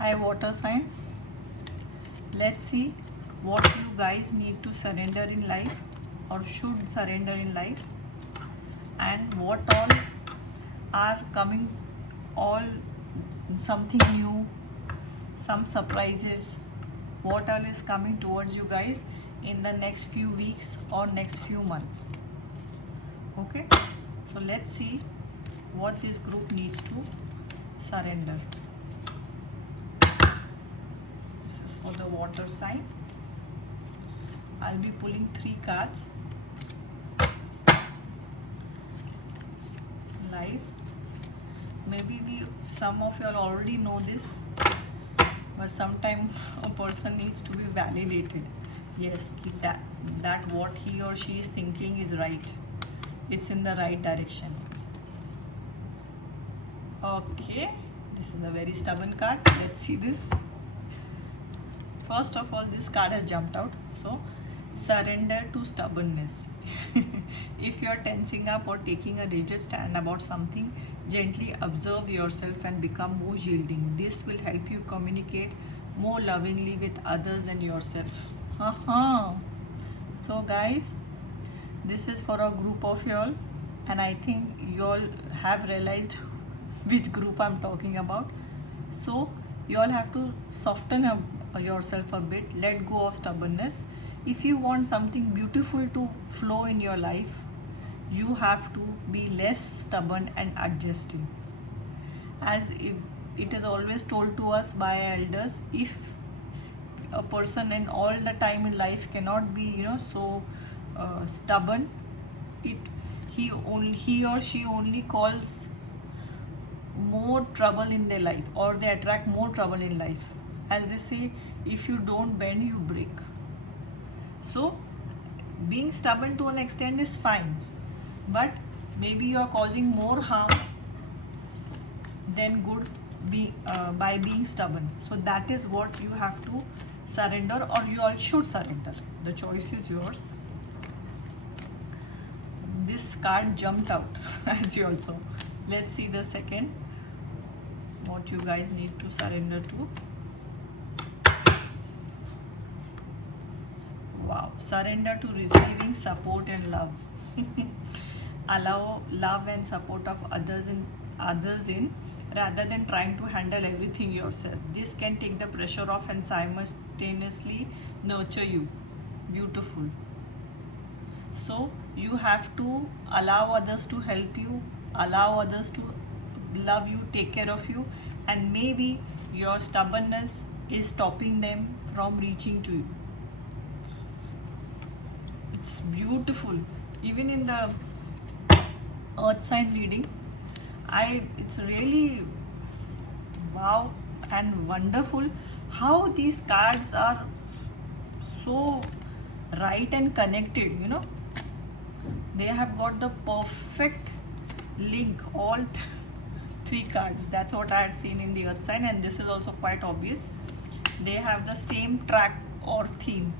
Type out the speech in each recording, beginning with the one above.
Hi water signs. Let's see what you guys need to surrender in life or should surrender in life, and what all are coming, all something new, some surprises, what all is coming towards you guys in the next few weeks or next few months. Okay, so let's see what this group needs to surrender. This is for the water sign. I'll be pulling 3 cards. Life. Maybe some of you all already know this, but sometimes a person needs to be validated. Yes, that what he or she is thinking is right. It's in the right direction. Okay, this is a very stubborn card. Let's see this. First of all, this card has jumped out. So, surrender to stubbornness. If you are tensing up or taking a rigid stand about something, gently observe yourself and become more yielding. This will help you communicate more lovingly with others and yourself. So, guys, this is for a group of y'all, and I think y'all have realized which group I'm talking about. So, y'all have to soften up yourself a bit, let go of stubbornness. If you want something beautiful to flow in your life, you have to be less stubborn and adjusting. As if it is always told to us by our elders, if a person in all the time in life cannot be so stubborn, he or she only calls more trouble in their life, or they attract more trouble in life. As they say, if you don't bend, you break. So being stubborn to an extent is fine, but maybe you are causing more harm than good by being stubborn. So that is what you have to surrender, or you all should surrender. The choice is yours. This card jumped out as you also. Let's see the second, what you guys need to surrender to. Wow, surrender to receiving support and love. Allow love and support of others in rather than trying to handle everything yourself. This can take the pressure off and simultaneously nurture you. Beautiful. So you have to allow others to help you, allow others to love you, take care of you, and maybe your stubbornness is stopping them from reaching to you. It's beautiful. Even in the earth sign reading, it's really wow and wonderful how these cards are so right and connected. They have got the perfect link, all 3 cards. That's what I had seen in the earth sign, and this is also quite obvious. They have the same track or theme.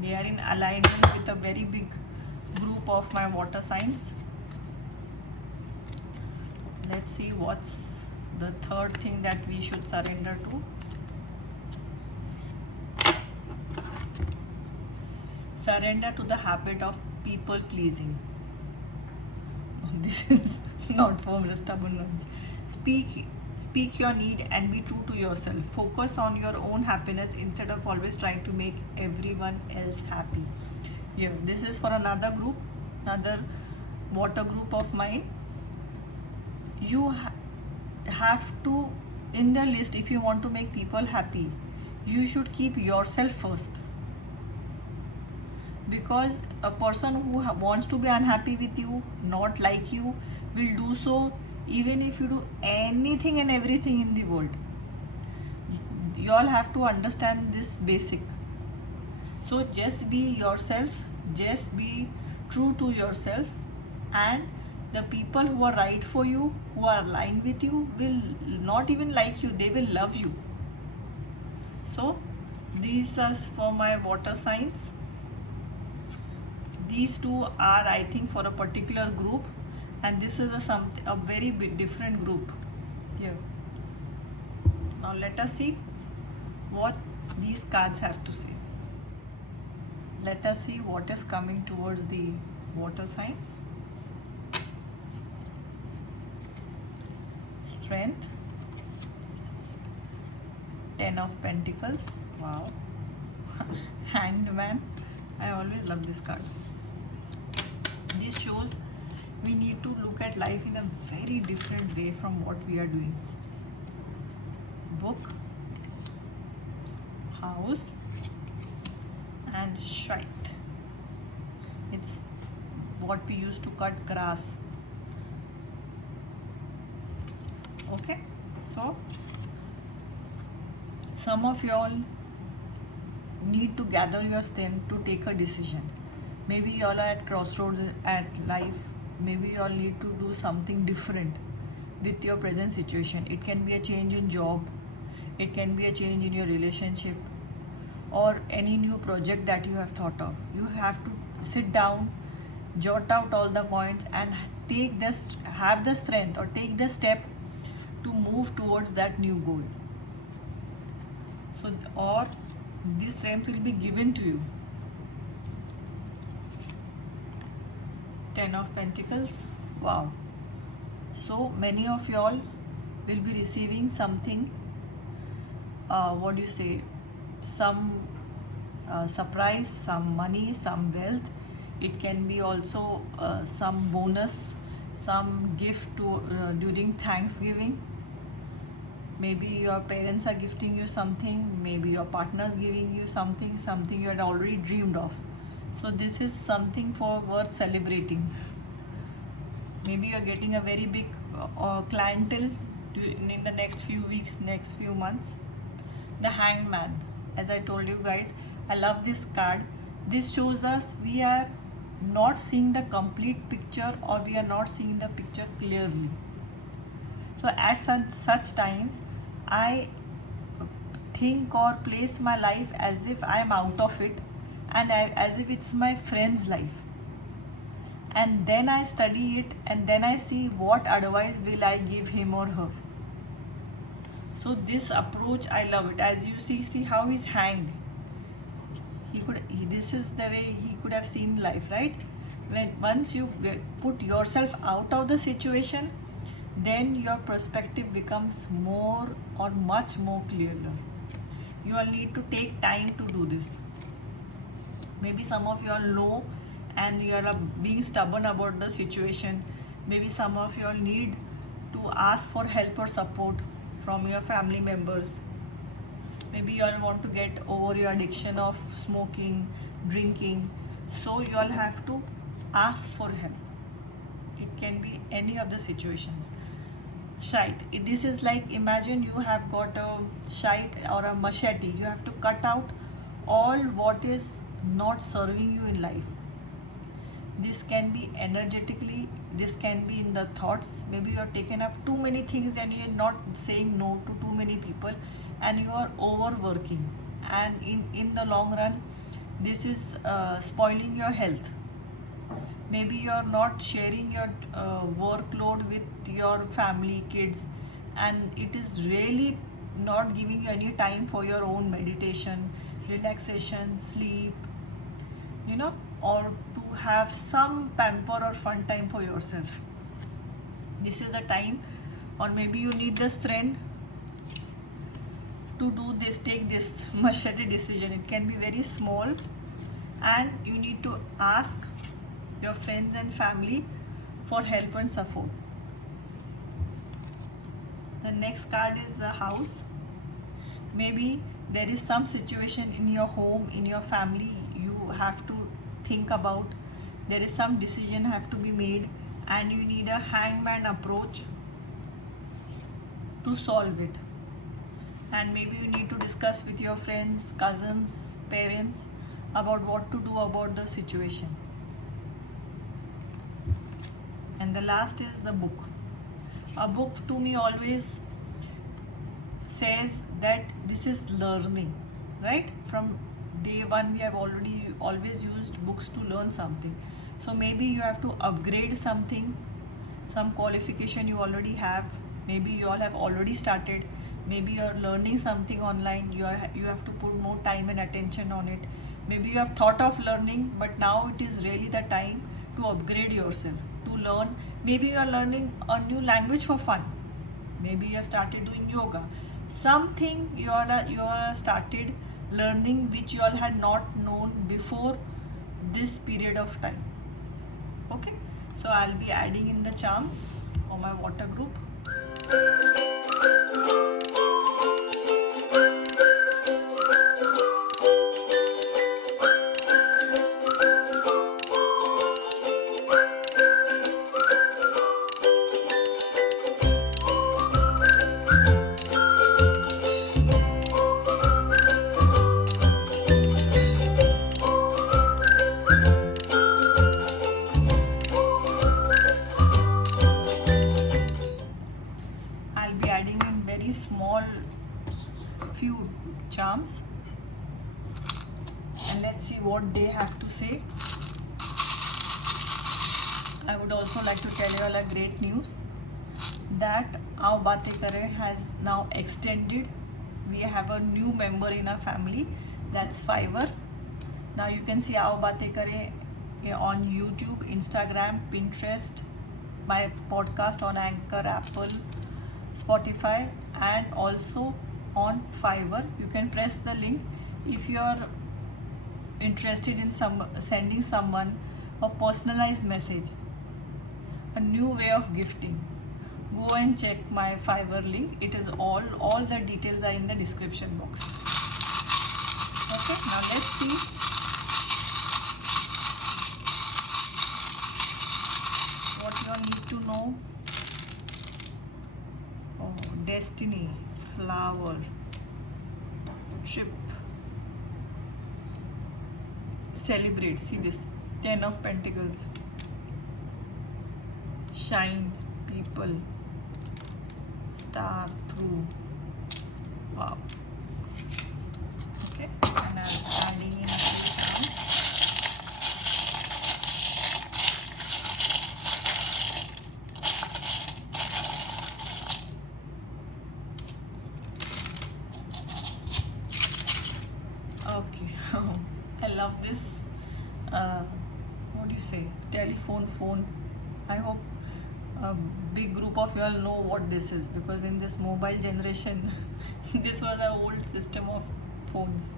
They are in alignment with a very big group of my water signs. Let's see what's the third thing that we should surrender to. Surrender to the habit of people pleasing. This is not for the stubborn ones. Speak your need and be true to yourself. Focus on your own happiness instead of always trying to make everyone else happy. Here, this is for another group, another water group of mine. You have to, in the list, if you want to make people happy, you should keep yourself first. Because a person who wants to be unhappy with you, not like you, will do so even if you do anything and everything in the world. You all have to understand this basic. So just be yourself, just be true to yourself, and the people who are right for you, who are aligned with you, will not even like you, they will love you. So these are for my water signs. These two are, I think, for a particular group, and this is a very different group here. Now let us see what these cards have to say. Let us see what is coming towards the water signs. Strength, Ten of Pentacles, wow. Hanged Man, I always love this card. This shows we need to look at life in a very different way from what we are doing. Book, House, and Scythe. It's what we use to cut grass. Okay, so some of y'all need to gather your strength to take a decision. Maybe y'all are at crossroads at life. Maybe y'all need to do something different with your present situation. It can be a change in job, it can be a change in your relationship, or any new project that you have thought of. You have to sit down, jot out all the points, and have the strength or take the step to move towards that new goal. So, or this strength will be given to you. Ten of Pentacles, wow. So many of y'all will be receiving something, some surprise, some money, some wealth. It can be also some bonus, some gift during Thanksgiving. Maybe your parents are gifting you something, maybe your partner is giving you something you had already dreamed of. So this is something worth celebrating. Maybe you're getting a very big clientele in the next few weeks, next few months. The Hanged Man, as I told you guys, I love this card. This shows us we are not seeing the complete picture, or we are not seeing the picture clearly. So at such times, I think or place my life as if I am out of it, and as if it's my friend's life. And then I study it, and then I see what advice will I give him or her. So this approach, I love it. As you see how he's hanged. This is the way he could have seen life, right? Once you put yourself out of the situation, then your perspective becomes more or much more clearer. You all need to take time to do this. Maybe some of you all know and you are being stubborn about the situation. Maybe some of you all need to ask for help or support from your family members. Maybe you all want to get over your addiction of smoking, drinking. So you all have to ask for help. It can be any of the situations. Scythe. This is like, imagine you have got a scythe or a machete. You have to cut out all what is not serving you in life. This can be energetically, this can be in the thoughts. Maybe you are taken up too many things and you are not saying no to too many people, and you are overworking, and in the long run this is spoiling your health. Maybe you are not sharing your workload with your family, kids, and it is really not giving you any time for your own meditation, relaxation, sleep, or to have some pamper or fun time for yourself. This is the time, or maybe you need the strength to do this, take this machete decision. It can be very small, and you need to ask your friends and family for help and support. The next card is the House. Maybe there is some situation in your home, in your family, you have to think about. There is some decision have to be made, and you need a hangman approach to solve it. And maybe you need to discuss with your friends, cousins, parents about what to do about the situation. And the last is the book. A book to me always says that this is learning, right? From day one we have always used books to learn something. So maybe you have to upgrade something, some qualification you already have, Maybe you all have already started. Maybe you're learning something online. You have to put more time and attention on it. Maybe you have thought of learning, but now it is really the time to upgrade yourself, to learn. Maybe you are learning a new language for fun. Maybe you have started doing yoga. Something you are started learning which you all had not known before this period of time. Okay, so I'll be adding in the charms for my water group. I'll be adding in very small few charms, and let's see what they have to say. I would also like to tell you all a great news that Aao Baatein Kare has now extended. We have a new member in our family, that's Fiverr. Now you can see Aao Baatein Kare on YouTube, Instagram, Pinterest, my podcast on Anchor, Apple, Spotify, and also on Fiverr. You can press the link if you are interested in sending someone a personalized message, a new way of gifting. Go and check my Fiverr link. It is all the details are in the description box. Okay, now let's see what you all need to know. Oh, destiny, flower, trip, celebrate. See this, 10 of Pentacles, shine, people, star through. Wow. Okay, and I'm adding in a few sounds. Okay, I love this. What do you say? Telephone, phone. I hope a big group of you all know what this is, because in this mobile generation, this was an old system of phones.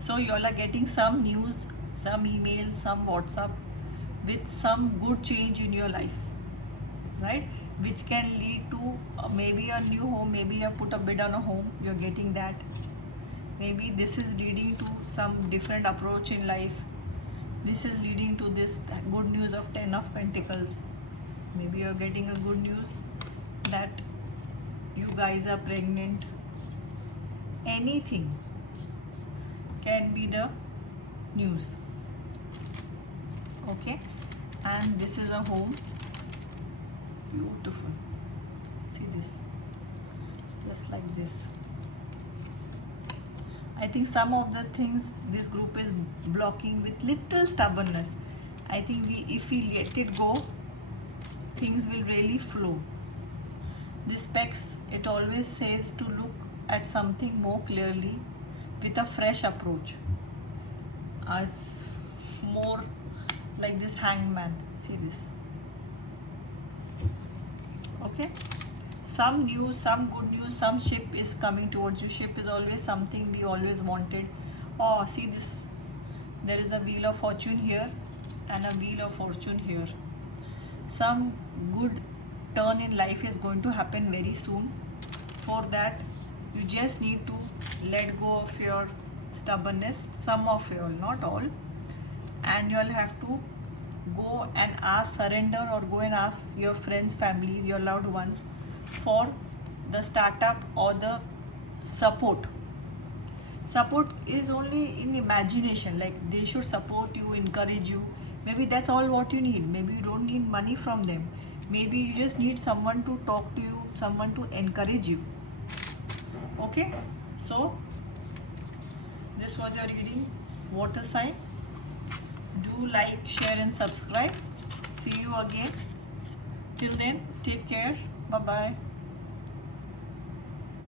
So you all are getting some news, some email, some WhatsApp with some good change in your life, right? Which can lead to maybe a new home. Maybe you have put a bid on a home, you're getting that. Maybe this is leading to some different approach in life. This is leading to this good news of 10 of Pentacles. Maybe you're getting a good news that you guys are pregnant. Anything can be the news. Okay, and this is a home. Beautiful. See this, just like this. I think some of the things this group is blocking with little stubbornness. I think if we let it go, things will really flow. This specs, it always says to look at something more clearly with a fresh approach. It's more like this hangman. See this. Okay. Some news, some good news, some ship is coming towards you. Ship is always something we always wanted. Oh, see this. There is the Wheel of Fortune here and a Wheel of Fortune here. Some good turn in life is going to happen very soon. For that, you just need to let go of your stubbornness. Some of you all, not all. And you'll have to go and ask, surrender, or go and ask your friends, family, your loved ones for the startup or the support. Support is only in imagination, like they should support you, encourage you. Maybe that's all what you need. Maybe you don't need money from them. Maybe you just need someone to talk to you, someone to encourage you. Okay, so this was your reading, water sign. Do like, share and subscribe. See you again. Till then, take care. Bye bye.